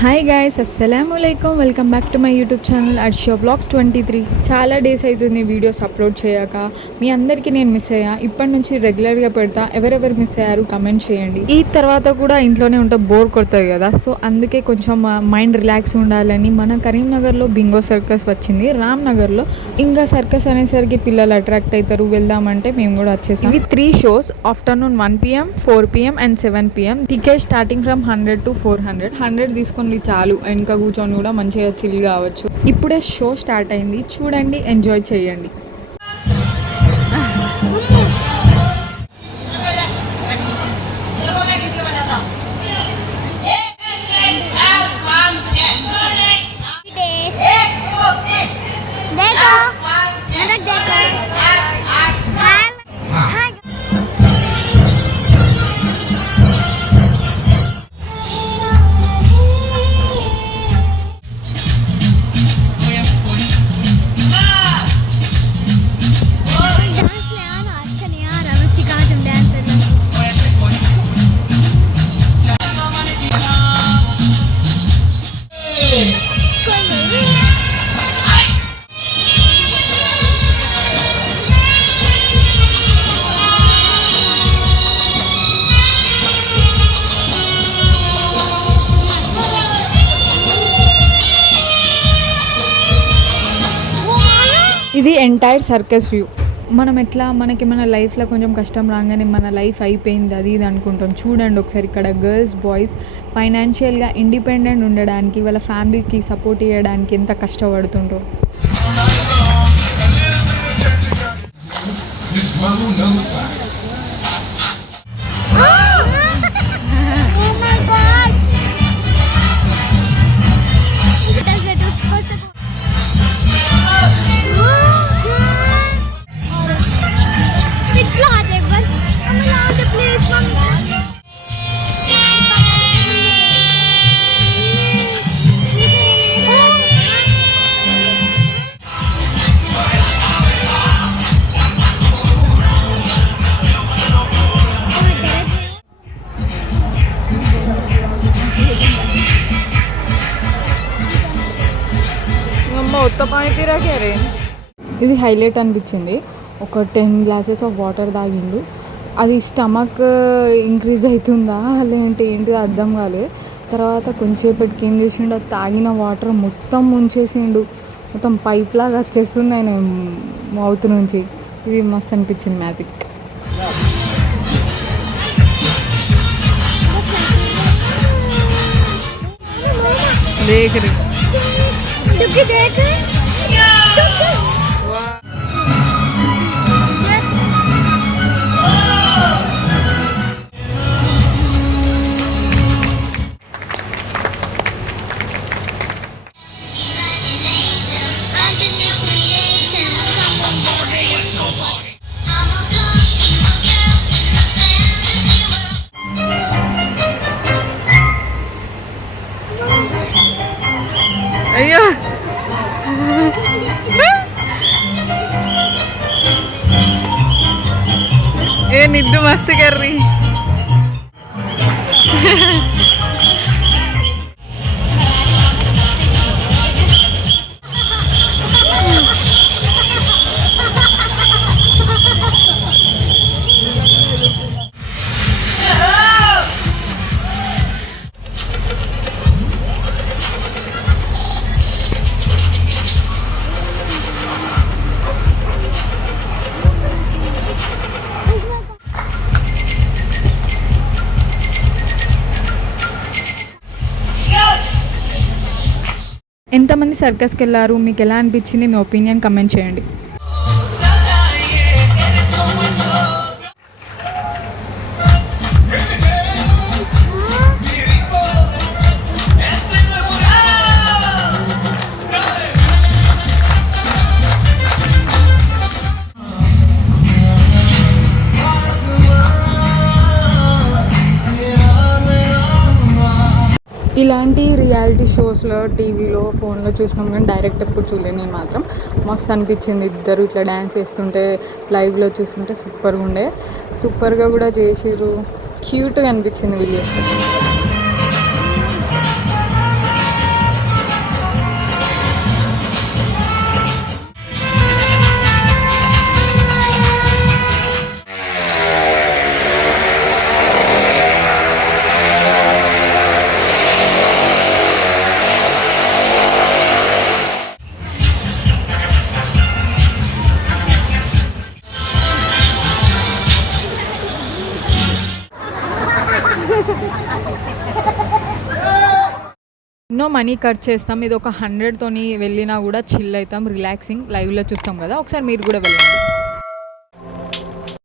Hi guys, అస్సలాములైకుం. Welcome back to my YouTube channel Arshiya blogs 23. చాలా డేస్ అవుతుంది వీడియోస్ అప్లోడ్ చేయక. మీ అందరికీ నేను మిస్ అయ్యా. ఇప్పటి నుంచి రెగ్యులర్గా పెడతా. ఎవరెవరు మిస్ అయ్యారు కమెంట్ చేయండి. ఈ తర్వాత కూడా ఇంట్లోనే ఉంటే బోర్ కొడుతుంది కదా, సో అందుకే కొంచెం మైండ్ రిలాక్స్ ఉండాలని మన కరీంనగర్లో బింగో సర్కస్ వచ్చింది. రామ్నగర్లో ఇంకా సర్కస్ అనేసరికి పిల్లలు అట్రాక్ట్ అవుతారు, వెళ్దామంటే మేము కూడా వచ్చేసాం. ఇవి 3 షోస్, ఆఫ్టర్నూన్ 1 PM, 4 PM and 7 PM. Ticket starting from 100 to 400. 100 తీసుకొని చాలు, వెనక కూర్చొని కూడా మంచిగా చిల్ కావచ్చు. ఇప్పుడే షో స్టార్ట్ అయింది, చూడండి, ఎంజాయ్ చేయండి. ఇది ఎంటైర్ సర్కస్ వ్యూ. మనం ఎట్లా మనకి మన లైఫ్లో కొంచెం కష్టం రాగానే మన లైఫ్ అయిపోయింది అది ఇది అనుకుంటాం. చూడండి ఒకసారి, ఇక్కడ గర్ల్స్ బాయ్స్ ఫైనాన్షియల్గా ఇండిపెండెంట్ ఉండడానికి, వాళ్ళ ఫ్యామిలీకి సపోర్ట్ చేయడానికి ఎంత కష్టపడుతుంటారో. ఇది హైలైట్ అనిపించింది. ఒక 10 glasses ఆఫ్ వాటర్ తాగిండు. అది స్టమక్ ఇంక్రీజ్ అవుతుందా లేదంటే ఏంటిది అర్థం కాలేదు. తర్వాత కొంచెంసేపటికి ఏం చేసిండు, అది తాగిన వాటర్ మొత్తం ముంచేసిండు. మొత్తం పైప్ లాగా వచ్చేస్తుంది ఆయన మౌత్ నుంచి. ఇది మస్తు అనిపించింది, మ్యాజిక్. అయ్యో, ఏ నిద్దు మస్తు కర్రీ. ఎంతమంది సర్కస్కి వెళ్ళారు, మీకు ఎలా అనిపించింది, మీ ఒపీనియన్ కమెంట్ చేయండి. ఇలాంటి రియాలిటీ షోస్లో, టీవీలో, ఫోన్లో చూసినాం కానీ డైరెక్ట్ ఎప్పుడు చూడలేదు. నేను మాత్రం మస్తు అనిపించింది. ఇద్దరు ఇట్లా డ్యాన్స్ చేస్తుంటే లైవ్లో చూస్తుంటే సూపర్గా ఉండే. సూపర్గా కూడా చేసిర్రు, క్యూట్గా అనిపించింది వీళ్ళు. ఎన్నో మనీ ఖర్చు చేస్తాం, ఇది ఒక 100తోని వెళ్ళినా కూడా చిల్ అవుతాం, రిలాక్సింగ్ లైవ్లో చూస్తాం కదా. ఒకసారి మీరు కూడా వెళ్ళండి.